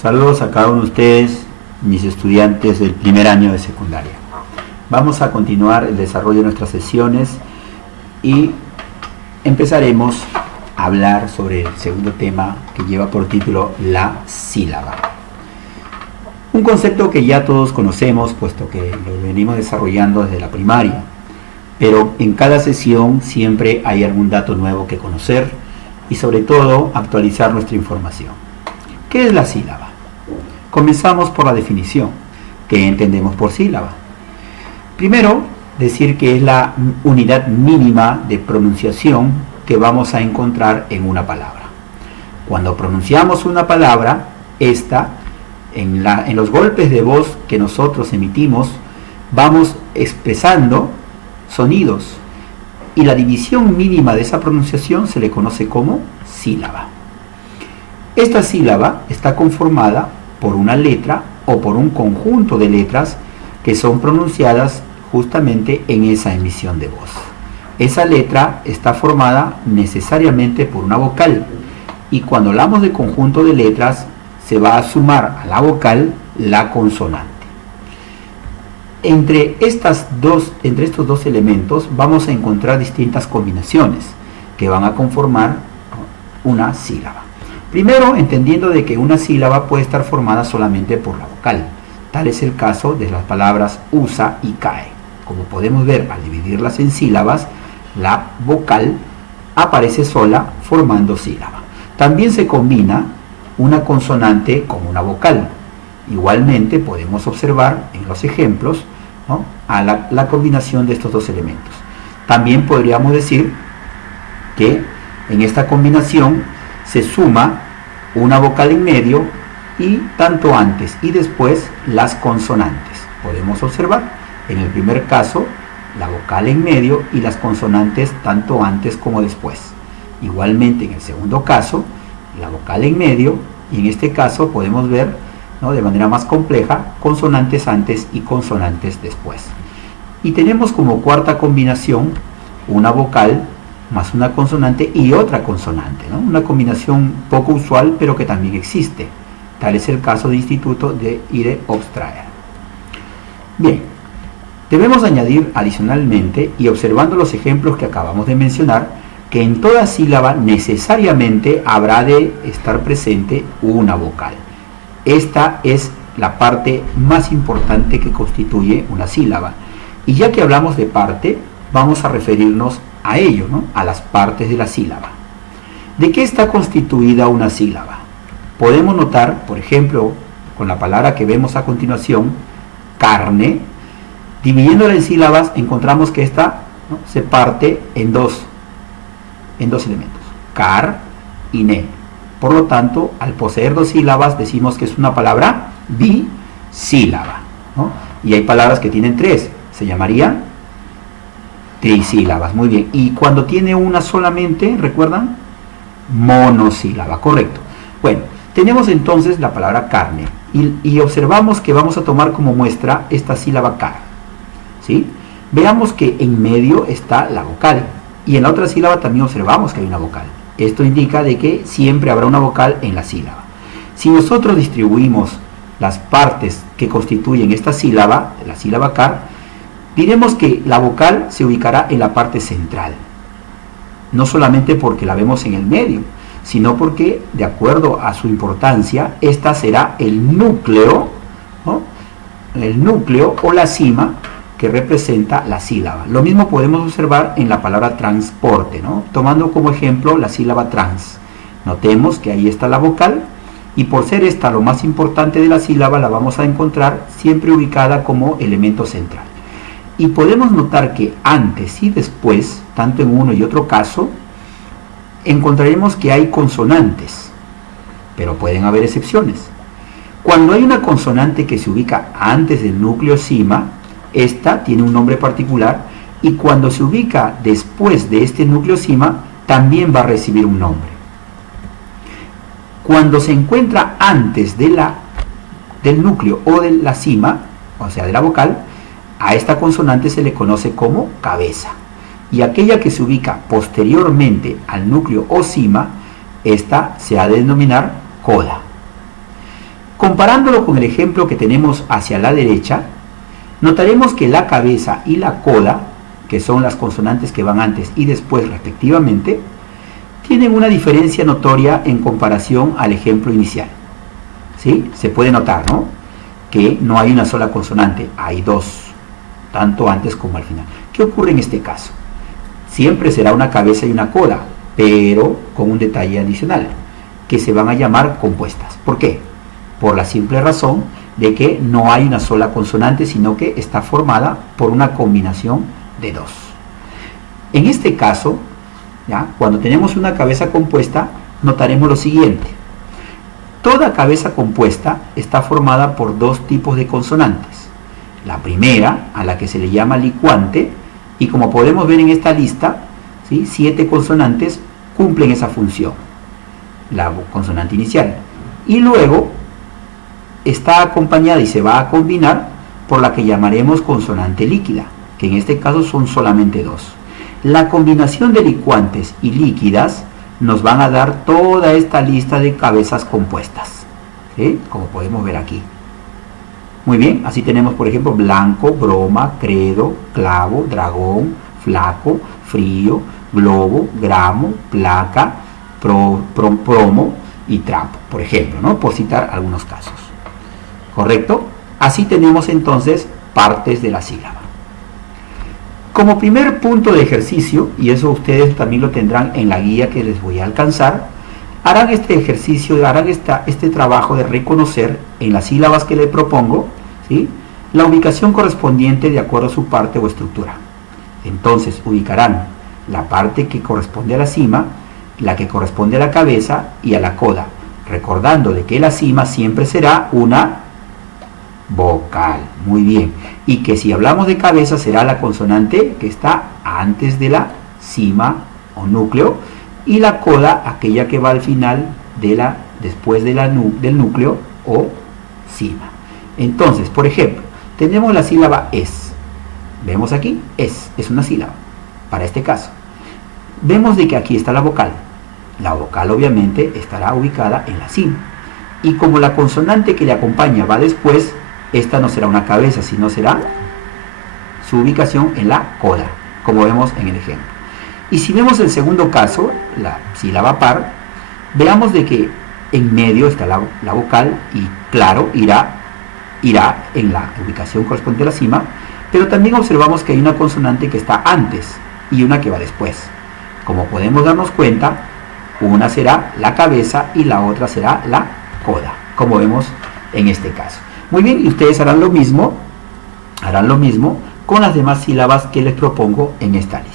Saludos a cada uno de ustedes, mis estudiantes del primer año de secundaria. Vamos a continuar el desarrollo de nuestras sesiones y empezaremos a hablar sobre el segundo tema que lleva por título la sílaba. Un concepto que ya todos conocemos, puesto que lo venimos desarrollando desde la primaria, pero en cada sesión siempre hay algún dato nuevo que conocer y sobre todo actualizar nuestra información. ¿Qué es la sílaba? Comenzamos por la definición. ¿Qué entendemos por sílaba? Primero, decir que es la unidad mínima de pronunciación que vamos a encontrar en una palabra. Cuando pronunciamos una palabra, esta, en los golpes de voz que nosotros emitimos, vamos expresando sonidos y la división mínima de esa pronunciación se le conoce como sílaba. Esta sílaba está conformada por una letra o por un conjunto de letras que son pronunciadas justamente en esa emisión de voz. Esa letra está formada necesariamente por una vocal y cuando hablamos de conjunto de letras se va a sumar a la vocal la consonante. Entre estos dos elementos vamos a encontrar distintas combinaciones que van a conformar una sílaba. Primero, entendiendo de que una sílaba puede estar formada solamente por la vocal. Tal es el caso de las palabras usa y cae. Como podemos ver, al dividirlas en sílabas, la vocal aparece sola formando sílaba. También se combina una consonante con una vocal. Igualmente podemos observar en los ejemplos, ¿no?, a la combinación de estos dos elementos. También podríamos decir que en esta combinación se suma una vocal en medio y tanto antes y después las consonantes. Podemos observar en el primer caso la vocal en medio y las consonantes tanto antes como después. Igualmente en el segundo caso la vocal en medio y en este caso podemos ver, ¿no?, de manera más compleja consonantes antes y consonantes después. Y tenemos como cuarta combinación una vocal más una consonante y otra consonante, ¿no? Una combinación poco usual pero que también existe. Tal es el caso de instituto y de abstraer. Bien, debemos añadir adicionalmente y observando los ejemplos que acabamos de mencionar que en toda sílaba necesariamente habrá de estar presente una vocal. Esta es la parte más importante que constituye una sílaba. Y ya que hablamos de parte, vamos a referirnos a ello, ¿no?, a las partes de la sílaba. ¿De qué está constituida una sílaba? Podemos notar, por ejemplo, con la palabra que vemos a continuación, carne, dividiéndola en sílabas, encontramos que esta, ¿no?, se parte en dos elementos, car y ne. Por lo tanto, al poseer dos sílabas, decimos que es una palabra bisílaba, ¿no? Y hay palabras que tienen tres, se llamarían trisílabas. Muy bien. Y cuando tiene una solamente, ¿recuerdan? Monosílaba, correcto. Bueno, tenemos entonces la palabra carne y observamos que vamos a tomar como muestra esta sílaba car, ¿sí? Veamos que en medio está la vocal y en la otra sílaba también observamos que hay una vocal. Esto indica de que siempre habrá una vocal en la sílaba. Si nosotros distribuimos las partes que constituyen esta sílaba, la sílaba car, diremos que la vocal se ubicará en la parte central, no solamente porque la vemos en el medio, sino porque, de acuerdo a su importancia, esta será el núcleo, ¿no?, el núcleo o la cima que representa la sílaba. Lo mismo podemos observar en la palabra transporte, ¿no?, tomando como ejemplo la sílaba trans. Notemos que ahí está la vocal y por ser esta lo más importante de la sílaba, la vamos a encontrar siempre ubicada como elemento central. Y podemos notar que antes y después, tanto en uno y otro caso, encontraremos que hay consonantes, pero pueden haber excepciones. Cuando hay una consonante que se ubica antes del núcleo cima, esta tiene un nombre particular, y cuando se ubica después de este núcleo cima, también va a recibir un nombre. Cuando se encuentra antes del núcleo o de la cima, o sea de la vocal, a esta consonante se le conoce como cabeza. Y aquella que se ubica posteriormente al núcleo o cima, esta se ha de denominar coda. Comparándolo con el ejemplo que tenemos hacia la derecha, notaremos que la cabeza y la coda, que son las consonantes que van antes y después respectivamente, tienen una diferencia notoria en comparación al ejemplo inicial. ¿Sí? Se puede notar, ¿no?, que no hay una sola consonante, hay dos, tanto antes como al final. ¿Qué ocurre en este caso? Siempre será una cabeza y una coda, pero con un detalle adicional, que se van a llamar compuestas. ¿Por qué? Por la simple razón de que no hay una sola consonante, sino que está formada por una combinación de dos. En este caso, ¿ya?, cuando tenemos una cabeza compuesta, notaremos lo siguiente. Toda cabeza compuesta está formada por dos tipos de consonantes. La primera, a la que se le llama licuante, y como podemos ver en esta lista, ¿sí?, 7 consonantes cumplen esa función, la consonante inicial. Y luego está acompañada y se va a combinar por la que llamaremos consonante líquida, que en este caso son solamente dos. La combinación de licuantes y líquidas nos van a dar toda esta lista de cabezas compuestas, ¿sí?, como podemos ver aquí. Muy bien, así tenemos por ejemplo blanco, broma, credo, clavo, dragón, flaco, frío, globo, gramo, placa, promo y trapo, por ejemplo, ¿no?, por citar algunos casos. ¿Correcto? Así tenemos entonces partes de la sílaba. Como primer punto de ejercicio, y eso ustedes también lo tendrán en la guía que les voy a alcanzar, harán este ejercicio, harán este trabajo de reconocer en las sílabas que les propongo, ¿sí?, la ubicación correspondiente de acuerdo a su parte o estructura. Entonces ubicarán la parte que corresponde a la cima, la que corresponde a la cabeza y a la coda, recordando de que la cima siempre será una vocal. Muy bien. Y que si hablamos de cabeza será la consonante que está antes de la cima o núcleo, y la coda aquella que va al final después de del núcleo o cima. Entonces, por ejemplo, tenemos la sílaba es. Vemos aquí, es una sílaba para este caso. Vemos de que aquí está la vocal. La vocal obviamente estará ubicada en la cima. Y como la consonante que le acompaña va después, esta no será una cabeza, sino será su ubicación en la coda, como vemos en el ejemplo. Y si vemos el segundo caso, la sílaba par, veamos de que en medio está la vocal y claro, irá en la ubicación correspondiente a la cima, pero también observamos que hay una consonante que está antes y una que va después. Como podemos darnos cuenta, una será la cabeza y la otra será la coda, como vemos en este caso. Muy bien, y ustedes harán lo mismo con las demás sílabas que les propongo en esta lista.